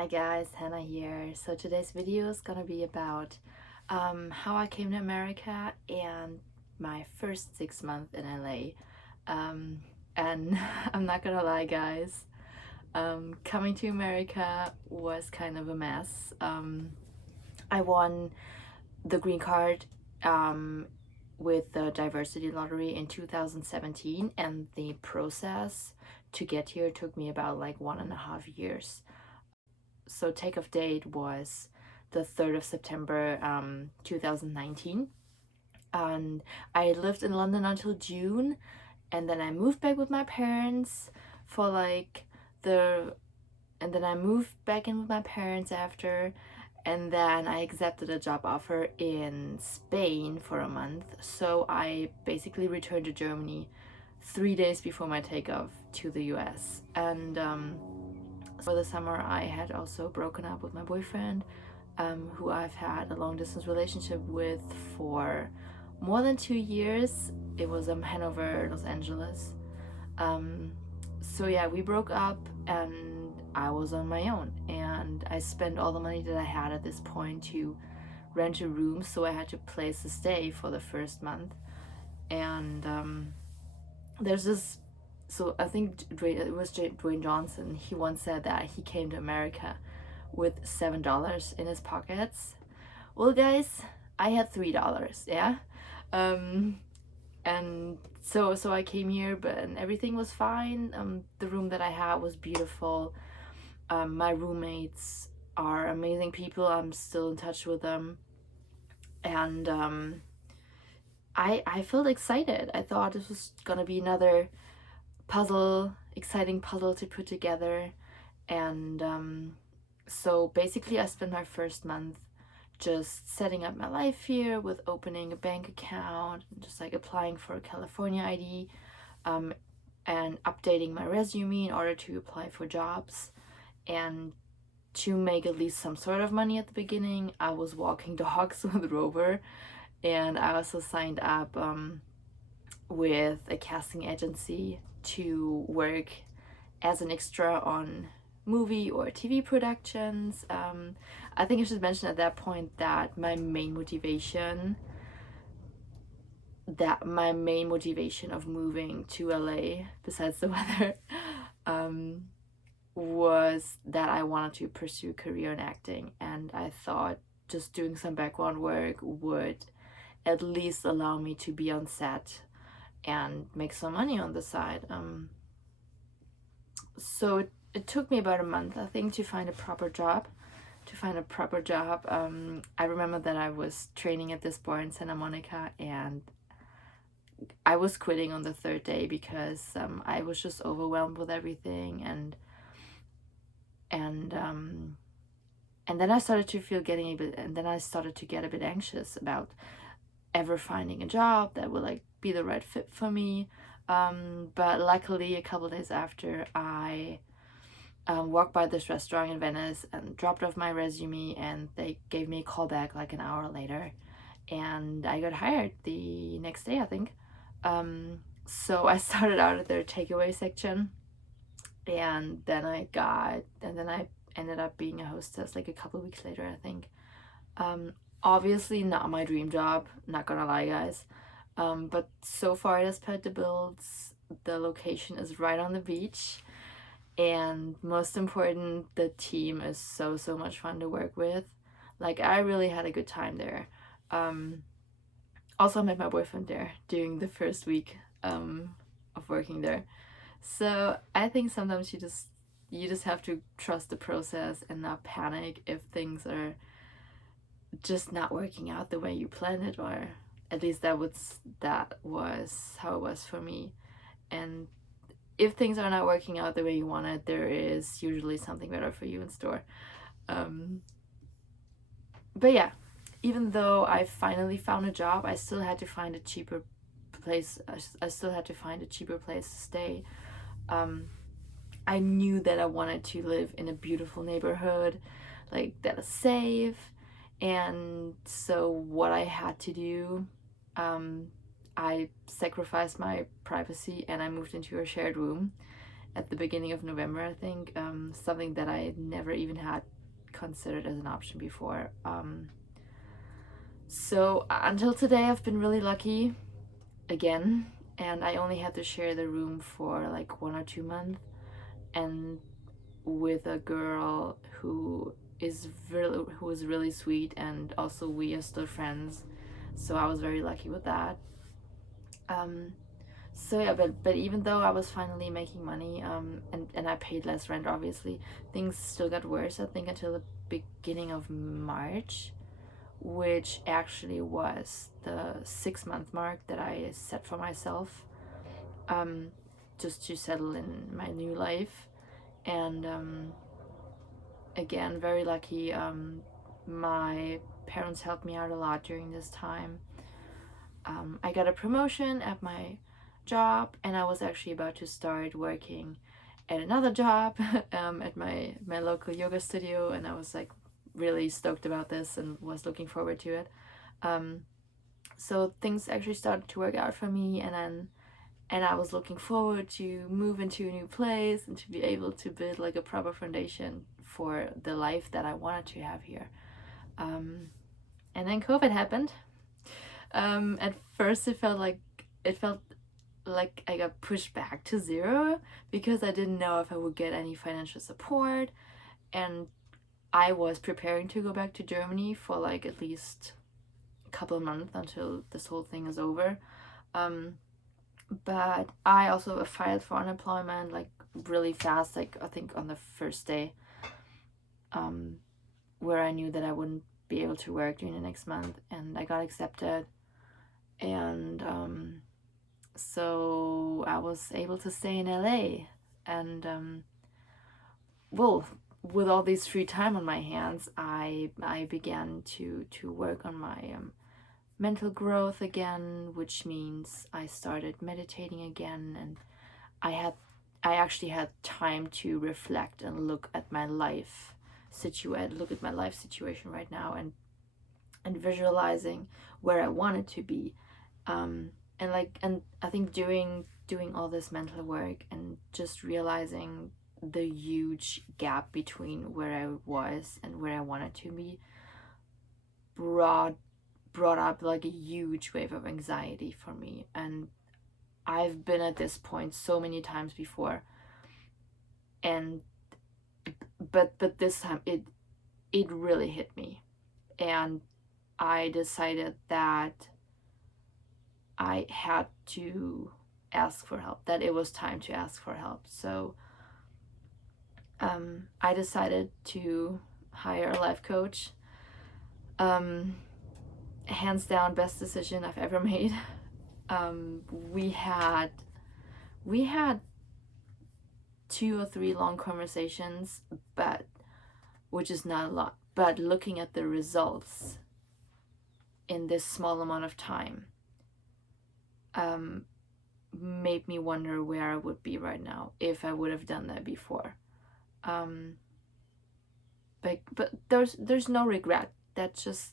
Hi guys, Hannah here. So today's video is gonna be about how I came to America and my first 6 months in LA. And I'm not gonna lie guys, coming to America was kind of a mess. I won the green card with the diversity lottery in 2017, and the process to get here took me about like 1.5 years. So takeoff date was the 3rd of September 2019, and I lived in London until June, and then I moved back with my parents for like the and then I moved back in with my parents after, and then I accepted a job offer in Spain for a month. So I basically returned to Germany 3 days before my takeoff to the US. And for the summer, I had also broken up with my boyfriend, who I've had a long distance relationship with for more than 2 years. It was Hanover, Los Angeles. So yeah, we broke up and I was on my own, and I spent all the money that I had at this point to rent a room, so I had to place to stay for the first month. And there's this, so I think it was Dwayne Johnson. He once said that he came to America with $7 in his pockets. Well, guys, I had $3. Yeah, and so I came here, and everything was fine. The room that I had was beautiful. My roommates are amazing people. I'm still in touch with them, and I felt excited. I thought this was gonna be another exciting puzzle to put together. And so basically I spent my first month just setting up my life here with opening a bank account, just like applying for a California ID, and updating my resume in order to apply for jobs. And to make at least some sort of money at the beginning, I was walking dogs with Rover, and I also signed up with a casting agency to work as an extra on movie or TV productions. I think I should mention at that point that my main motivation of moving to LA, besides the weather, was that I wanted to pursue a career in acting, and I thought just doing some background work would at least allow me to be on set and make some money on the side. So it took me about a month, I think, to find a proper job. I remember that I was training at this bar in Santa Monica, and I was quitting on the third day because I was just overwhelmed with everything, and then I started to get a bit anxious about ever finding a job that would like be the right fit for me. But luckily, a couple days after, I walked by this restaurant in Venice and dropped off my resume, and they gave me a call back like an hour later, and I got hired the next day, I think. So I started out at their takeaway section, and then I ended up being a hostess like a couple weeks later, I think. Obviously not my dream job, not gonna lie guys, but so far it has paid the bills. The location is right on the beach, and most important, the team is so much fun to work with. Like, I really had a good time there. Also met my boyfriend there during the first week of working there. So I think sometimes you just have to trust the process and not panic if things are just not working out the way you planned it, or at least that was how it was for me. And if things are not working out the way you want it, there is usually something better for you in store. But yeah, even though I finally found a job, I still had to find a cheaper place. I still had to find a cheaper place to stay. I knew that I wanted to live in a beautiful neighborhood, like that is safe. And so what I had to do, I sacrificed my privacy and I moved into a shared room. at the beginning of November, I think. Something that I never even had considered as an option before. So until today, I've been really lucky again, and I only had to share the room for like 1 or 2 months, and with a girl who was really sweet, and also we are still friends. So I was very lucky with that. Um, so yeah, but even though I was finally making money, and I paid less rent, obviously, things still got worse, I think, until the beginning of March, which actually was the 6 month mark that I set for myself, um, just to settle in my new life. And again, very lucky. My parents helped me out a lot during this time. I got a promotion at my job, and I was actually about to start working at another job at my local yoga studio, and I was like really stoked about this and was looking forward to it. So things actually started to work out for me, and I was looking forward to move into a new place and to be able to build like a proper foundation for the life that I wanted to have here. And then COVID happened. At first it felt like I got pushed back to zero because I didn't know if I would get any financial support, and I was preparing to go back to Germany for like at least a couple of months until this whole thing is over. But I also filed for unemployment like really fast, like I think on the first day, where I knew that I wouldn't be able to work during the next month, and I got accepted. And so I was able to stay in LA, and well, with all this free time on my hands, I began to work on my mental growth again, which means I started meditating again, and I actually had time to reflect and look at my life situation right now, and visualizing where I wanted to be. And I think doing all this mental work and just realizing the huge gap between where I was and where I wanted to be brought up like a huge wave of anxiety for me. And I've been at this point so many times before, and but this time it really hit me, and I decided that I had to ask for help, that it was time to ask for help. So I decided to hire a life coach. Hands down, best decision I've ever made. We had 2 or 3 long conversations, but which is not a lot. But looking at the results in this small amount of time, made me wonder where I would be right now if I would have done that before. But there's no regret. That's just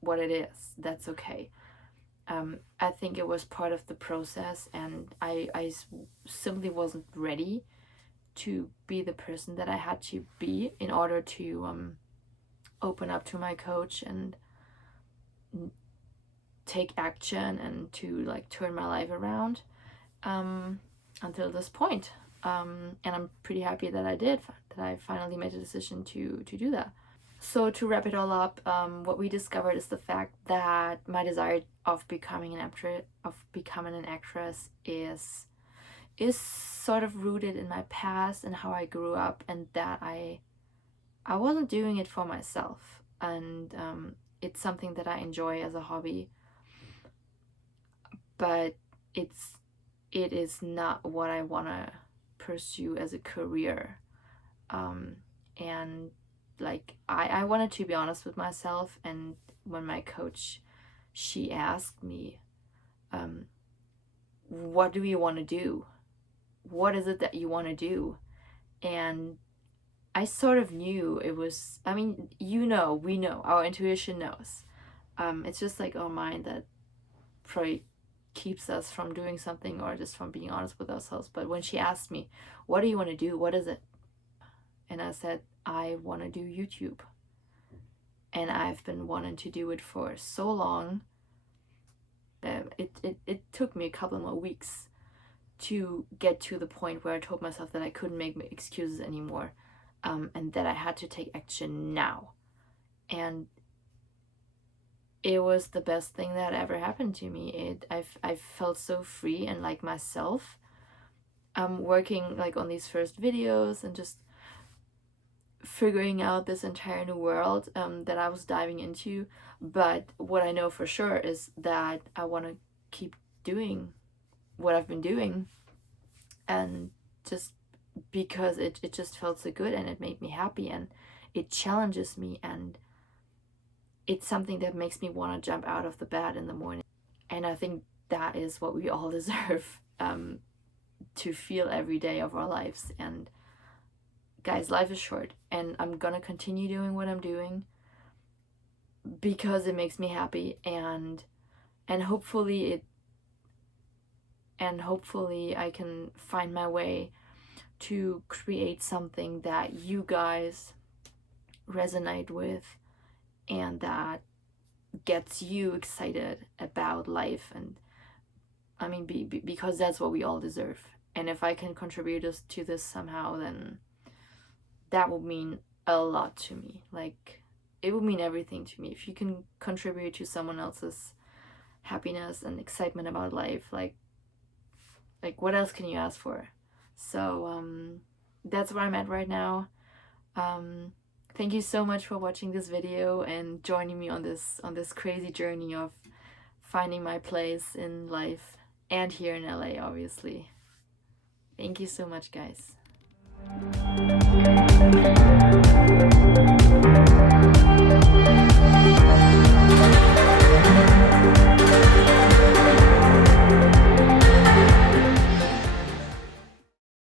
what it is. That's okay. I think it was part of the process, and I simply wasn't ready to be the person that I had to be in order to open up to my coach and take action and to like turn my life around until this point. And I'm pretty happy that I did, that I finally made a decision to do that. So to wrap it all up, what we discovered is the fact that my desire of becoming an actress is sort of rooted in my past and how I grew up, and that I wasn't doing it for myself, and it's something that I enjoy as a hobby, but it is not what I want to pursue as a career. And like I wanted to be honest with myself, and when my coach, she asked me, what do you want to do? What is it that you want to do? And I sort of knew it was, I mean, we know, our intuition knows. It's just like our mind that probably keeps us from doing something or just from being honest with ourselves. But when she asked me, what do you want to do? What is it? And I said, I want to do YouTube. And I've been wanting to do it for so long. It took me a couple more weeks to get to the point where I told myself that I couldn't make excuses anymore, and that I had to take action now. And it was the best thing that ever happened to me. I felt so free and like myself, working like on these first videos and just figuring out this entire new world that I was diving into. But what I know for sure is that I want to keep doing what I've been doing, and just because it just felt so good and it made me happy and it challenges me, and it's something that makes me want to jump out of the bed in the morning. And I think that is what we all deserve, to feel every day of our lives. And guys, life is short, and I'm gonna continue doing what I'm doing because it makes me happy, and hopefully I can find my way to create something that you guys resonate with and that gets you excited about life. And I mean, because that's what we all deserve. And if I can contribute to this somehow, then that would mean a lot to me. Like, it would mean everything to me. If you can contribute to someone else's happiness and excitement about life, like what else can you ask for? So that's where I'm at right now. Thank you so much for watching this video and joining me on this crazy journey of finding my place in life, and here in LA, obviously. Thank you so much, guys.